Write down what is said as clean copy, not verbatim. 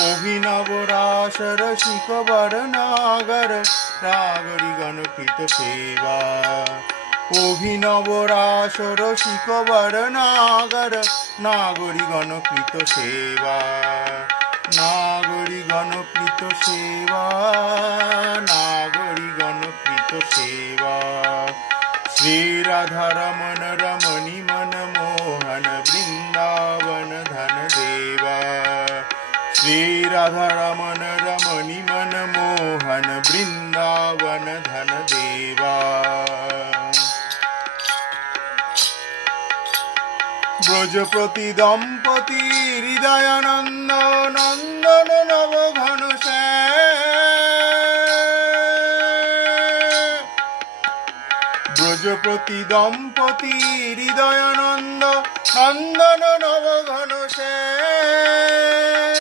অভিনব রাস রসিক বরনাগর নাগরি গণকৃত সেবা। অভিনব রাস রসিক বরনাগর নাগরি গণকৃত সেবা। নাগরি গণকৃত সেবা, নাগরি গণকৃত সেবা। শ্রী রাধা রমন রমণী মন মোহন বৃন্দাবন ধন দেবা। श्री राधा रमन रमणी मन मोहन वृंदावन धन देवा। ब्रजपति दंपति हृदयानंद नंदन नव घन ब्रजपति दंपति हृदयानंद नंदन नव घन